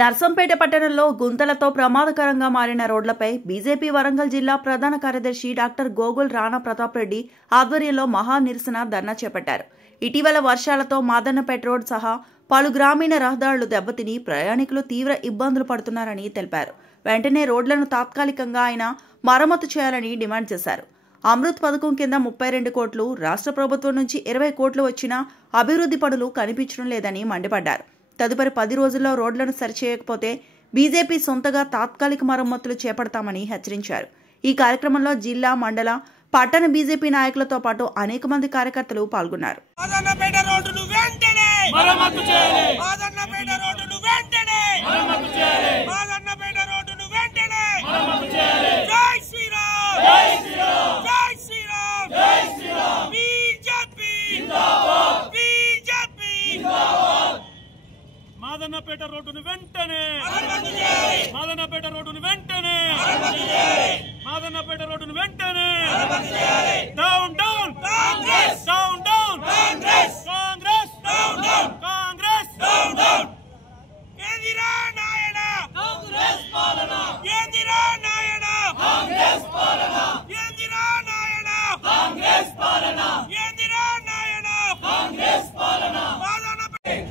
నర్సంపేట పట్టణంలో గుంతలతో ప్రమాదకరంగా మారిన రోడ్లపై బీజేపీ వరంగల్ జిల్లా ప్రధాన కార్యదర్శి డాక్టర్ గోగుల్ రాణా ప్రతాప్ రెడ్డి ఆధ్వర్యంలో మహా నిరసన ధర్నా చేపట్టారు. ఇటీవల వర్షాలతో మాదన్నపేట రోడ్ సహా పలు గ్రామీణ రహదారులు దెబ్బతిని ప్రయాణికులు తీవ్ర ఇబ్బందులు పడుతున్నారని తెలిపారు. వెంటనే రోడ్లను తాత్కాలికంగా ఆయన మరమ్మతు చేయాలని డిమాండ్ చేశారు. అమృత్ పథకం కింద 32 కోట్లు, రాష్ట్ర ప్రభుత్వం నుంచి 20 కోట్లు వచ్చినా అభివృద్ధి పనులు కనిపించడం లేదని మండిపడ్డారు. తదుపరి 10 రోజుల్లో రోడ్లను సరిచేయకపోతే బీజేపీ సొంతగా తాత్కాలిక మరమ్మతులు చేపడతామని హెచ్చరించారు. ఈ కార్యక్రమంలో జిల్లా, మండల, పట్టణ బీజేపీ నాయకులతో పాటు అనేక మంది కార్యకర్తలు పాల్గొన్నారు. మాదన్నపేట రోడ్డును వెంటనే మాదన్నపేట రోడ్డును వెంటనే మాదన్నపేట రోడ్డును వెంటనే down down Congress down down Congress Congress down down Congress down down ఏందిరా నాయన కాంగ్రెస్ పాలన ఏందిరా నాయన కాంగ్రెస్ పాలన ఏందిరా నాయన కాంగ్రెస్ పాలన ఏందిరా నాయన కాంగ్రెస్ పాలన Hey!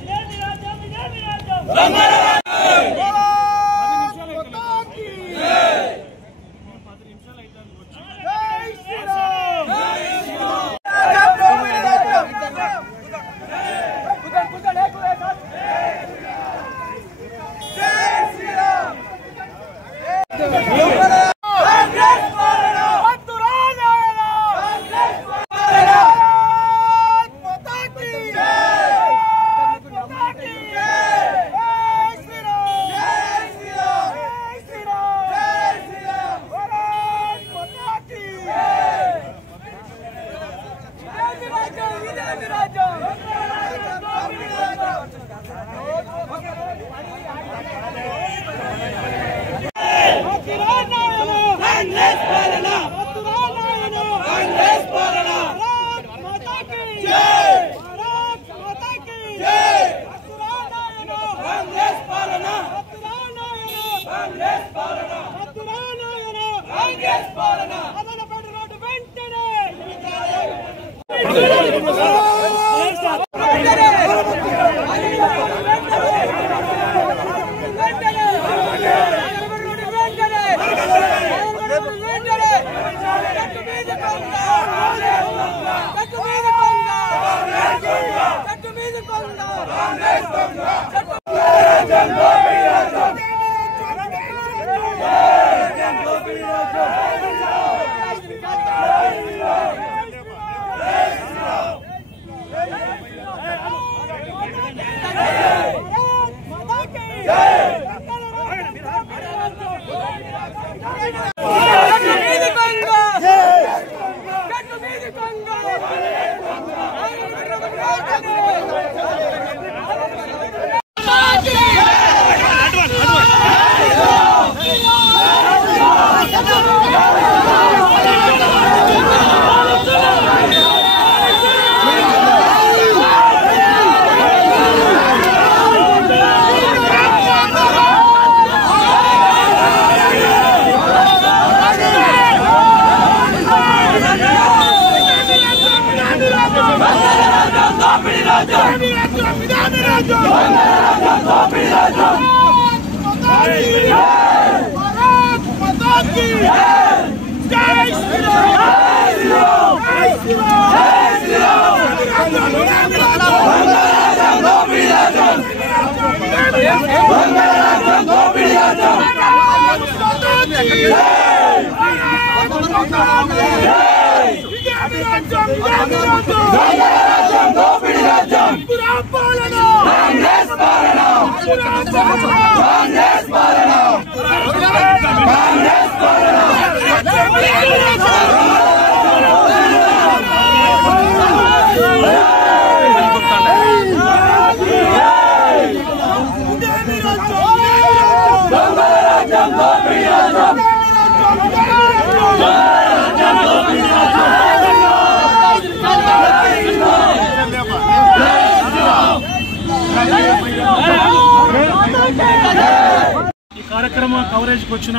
కార్యక్రమ కవరేజ్కి వచ్చిన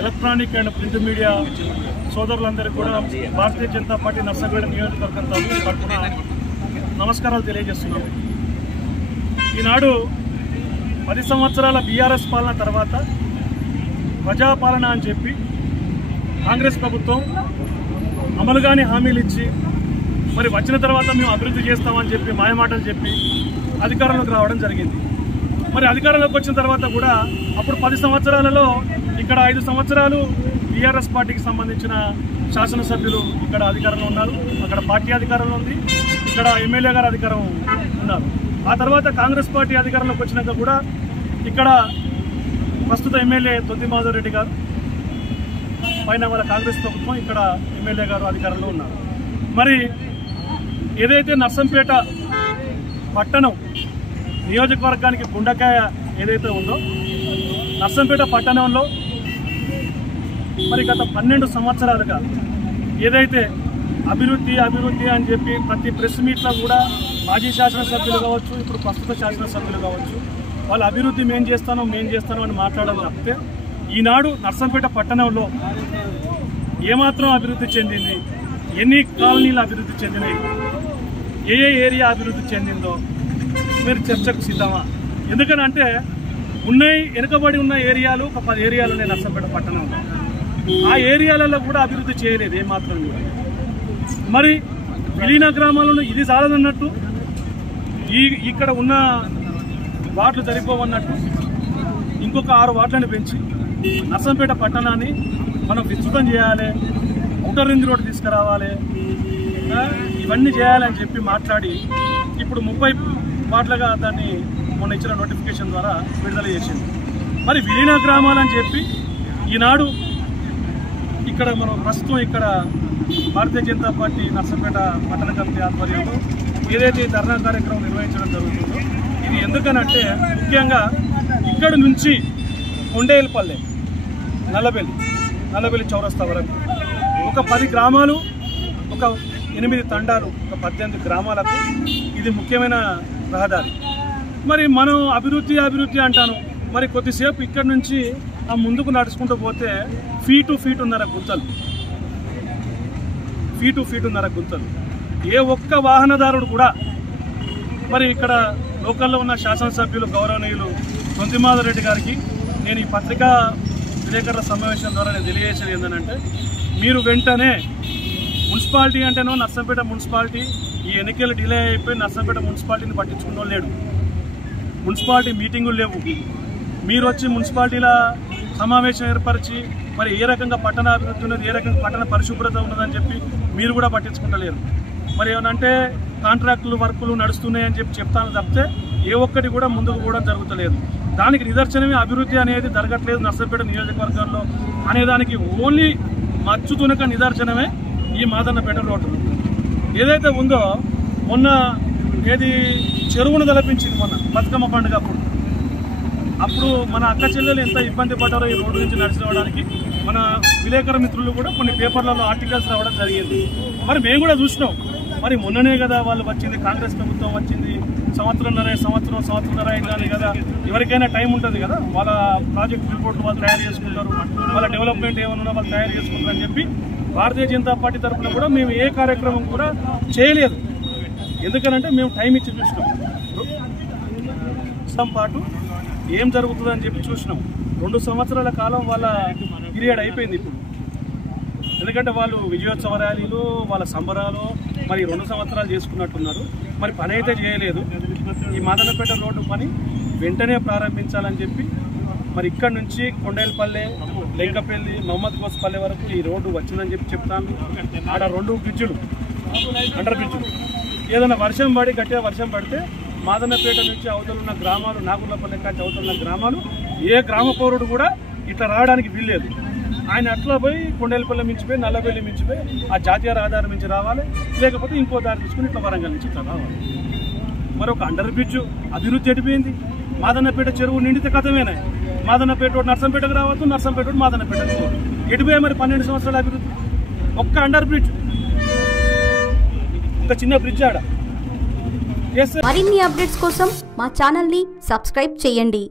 ఎలక్ట్రానిక్ అండ్ ప్రింట్ మీడియా సోదరులందరికీ కూడా భారతీయ జనతా పార్టీ నర్సంపేట నియోజకవర్గం తరఫున నమస్కారాలు తెలియజేస్తున్నాము. ఈనాడు 10 సంవత్సరాల బీఆర్ఎస్ పాలన తర్వాత ప్రజాపాలన అని చెప్పి కాంగ్రెస్ ప్రభుత్వం అమలుగాని హామీలు ఇచ్చి మరి వచ్చిన తర్వాత మేము అభివృద్ధి చేస్తామని చెప్పి మాయమాటలు చెప్పి అధికారంలోకి రావడం జరిగింది. మరి అధికారంలోకి వచ్చిన తర్వాత కూడా అప్పుడు 10 సంవత్సరాలలో ఇక్కడ 5 సంవత్సరాలు బీఆర్ఎస్ పార్టీకి సంబంధించిన శాసనసభ్యులు ఇక్కడ అధికారంలో ఉన్నారు, అక్కడ పార్టీ అధికారంలో ఉంది, ఇక్కడ ఎమ్మెల్యే గారు అధికారం ఉన్నారు. ఆ తర్వాత కాంగ్రెస్ పార్టీ అధికారంలోకి వచ్చినాక కూడా ఇక్కడ ప్రస్తుత ఎమ్మెల్యే తొంతి మాధవ్ రెడ్డి గారు పైన వాళ్ళ కాంగ్రెస్ ప్రభుత్వం ఇక్కడ ఎమ్మెల్యే గారు అధికారంలో ఉన్నారు. మరి ఏదైతే నర్సంపేట పట్టణం నియోజకవర్గానికి గుండెకాయ ఏదైతే ఉందో నర్సంపేట పట్టణంలో మరి గత 12 సంవత్సరాలుగా ఏదైతే అభివృద్ధి అని చెప్పి ప్రతి ప్రెస్ మీట్లో కూడా మాజీ శాసనసభ్యులు కావచ్చు, ఇప్పుడు ప్రస్తుత శాసనసభ్యులు కావచ్చు, వాళ్ళ అభివృద్ధి మేం చేస్తాను అని మాట్లాడడం తప్పితే ఈనాడు నర్సంపేట పట్టణంలో ఏమాత్రం అభివృద్ధి చెందింది, ఎన్ని కాలనీలు అభివృద్ధి చెందినాయి, ఏ ఏరియా అభివృద్ధి చెందిందో మీరు చర్చకు సిద్ధమా? ఎందుకనంటే వెనుకబడి ఉన్న ఏరియాలు ఒక 10 ఏరియాలు ఉన్నాయి నర్సంపేట పట్టణంలో. ఆ ఏరియాలలో కూడా అభివృద్ధి చేయలేదు ఏమాత్రం కూడా. మరి విలీన గ్రామాలను ఇది చాలదన్నట్టు ఇక్కడ ఉన్న వార్డులు సరిపోవన్నట్టు ఇంకొక 6 వార్డులను పెంచి నర్సంపేట పట్టణాన్ని మనం విస్తృతం చేయాలి, ఔటర్ రింగ్ రోడ్ తీసుకురావాలి, ఇవన్నీ చేయాలని చెప్పి మాట్లాడి ఇప్పుడు 30 వార్డులుగా దాన్ని మొన్న ఇచ్చిన నోటిఫికేషన్ ద్వారా విడుదల చేసింది. మరి విలీన గ్రామాలని చెప్పి ఈనాడు ఇక్కడ మనం ప్రస్తుతం ఇక్కడ భారతీయ జనతా పార్టీ నర్సంపేట పట్టణ కమిటీ ఆధ్వర్యంలో ఏదైతే ధర్నా కార్యక్రమం నిర్వహించడం జరుగుతుందో ఇది ఎందుకనంటే ముఖ్యంగా ఇక్కడి నుంచి కొండేలపల్లె నల్లబెల్లి చౌరస్తా వరకు ఒక 10 గ్రామాలు, ఒక 8 తండాలు, ఒక 18 గ్రామాలకు ఇది ముఖ్యమైన రహదారి. మరి మనం అభివృద్ధి అంటాను, మరి కొద్దిసేపు ఇక్కడి నుంచి ఆ ముందుకు నడుచుకుంటూ పోతే ఫీటున్నర గుంతలు. ఏ ఒక్క వాహనదారుడు కూడా మరి ఇక్కడ లోకల్లో ఉన్న శాసనసభ్యులు గౌరవనీయులు తొంతి మాధవ్ రెడ్డి గారికి నేను ఈ పత్రికా విలేకరుల సమావేశం ద్వారా నేను తెలియజేసేది ఏంటంటే మీరు వెంటనే మున్సిపాలిటీ అంటేనో నర్సంపేట మున్సిపాలిటీ ఈ ఎన్నికలు డిలే అయిపోయి నర్సంపేట మున్సిపాలిటీని పట్టించుకున్నో లేడు, మున్సిపాలిటీ మీటింగులు లేవు. మీరు వచ్చి మున్సిపాలిటీల సమావేశం ఏర్పరిచి మరి ఏ రకంగా పట్టణ అభివృద్ధి ఉన్నది, ఏ రకంగా పట్టణ పరిశుభ్రత ఉన్నదని చెప్పి మీరు కూడా పట్టించుకుంటలేరు. మరి ఏమనంటే కాంట్రాక్టులు వర్కులు నడుస్తున్నాయని చెప్పి చెప్తాను తప్పితే ఏ ఒక్కటి కూడా ముందుకు కూడా జరుగుతలేదు. దానికి నిదర్శనమే అభివృద్ధి అనేది జరగట్లేదు నర్సంపేట నియోజకవర్గంలో అనేదానికి ఓన్లీ మచ్చుతునక నిదర్శనమే ఈ మాదన్నపేట రోడ్డు ఏదైతే ఉందో. మొన్న చెరువును తలపించింది మొన్న బతుకమ్మ పండుగ అప్పుడు మన అక్క చెల్లెలు ఎంత ఇబ్బంది పడ్డారో ఈ రోడ్డు నుంచి నడిచి రావడానికి మన విలేకరు మిత్రులు కూడా కొన్ని పేపర్లలో ఆర్టికల్స్ రావడం జరిగింది. మరి మేము కూడా చూసినాం. మరి మొన్ననే కదా వాళ్ళు వచ్చింది, కాంగ్రెస్ ప్రభుత్వం వచ్చింది, సంవత్సరంన్నర అయింది కదా, ఎవరికైనా టైం ఉంటుంది కదా, వాళ్ళ ప్రాజెక్ట్ రిపోర్ట్లు వాళ్ళు తయారు చేసుకుంటారు, వాళ్ళ డెవలప్మెంట్ ఏమన్నా వాళ్ళు తయారు చేసుకుంటారు అని చెప్పి భారతీయ జనతా పార్టీ తరఫున కూడా మేము ఏ కార్యక్రమం కూడా చేయలేదు. ఎందుకనంటే మేము టైం ఇచ్చి చూసినాం పాటు ఏం జరుగుతుందని చెప్పి చూసినాం. 2 సంవత్సరాల కాలం వాళ్ళ పీరియడ్ అయిపోయింది ఇప్పుడు. ఎందుకంటే వాళ్ళు విజయోత్సవ ర్యాలీలు, వాళ్ళ సంబరాలు మరి 2 సంవత్సరాలు చేసుకున్నట్టున్నారు. మరి పని అయితే చేయలేదు. ఈ మాదన్నపేట రోడ్డు పని వెంటనే ప్రారంభించాలని చెప్పి మరి ఇక్కడ నుంచి కొండేలపల్లె, లెంకపల్లి, మహమ్మద్ గోస్పల్లె వరకు ఈ రోడ్డు వచ్చిందని చెప్పి చెప్తాను. ఆడ 2 బ్రిడ్జులు, అండర్ బ్రిడ్జులు, ఏదైనా వర్షం పడి గట్టిగా వర్షం పడితే మాదన్నపేట నుంచి అవతల ఉన్న గ్రామాలు, నాగుర్లపల్లె కాచి అవతల ఉన్న గ్రామాలు ఏ గ్రామ పౌరుడు కూడా ఇట్లా రావడానికి వీల్లేదు. ఆయన అట్లా పోయి కొండేలపల్లి మించిపోయి నల్లబెల్లి మించిపోయి ఆ జాతీయ రహదారి నుంచి రావాలి, లేకపోతే ఇంకో దారి తీసుకుని ఇట్లా వరంగల్ నుంచి ఇట్లా రావాలి. మరి ఒక అండర్ బ్రిడ్జ్ అభివృద్ధి ఎడిపోయింది. మాదన్నపేట చెరువు నిండితే కథమేనా? మాదన్నపేట రోడ్ నర్సంపేటకు రావద్దు, నర్సంపేట రోడ్ మాదన్నపేటకు ఎడిపోయాయి. మరి 12 సంవత్సరాల అభివృద్ధి ఒక్క అండర్ బ్రిడ్జ్, ఒక చిన్న బ్రిడ్జ్ ఆడ. మరిన్ని అప్డేట్స్ కోసం మా ఛానల్ ని సబ్స్క్రైబ్ చేయండి.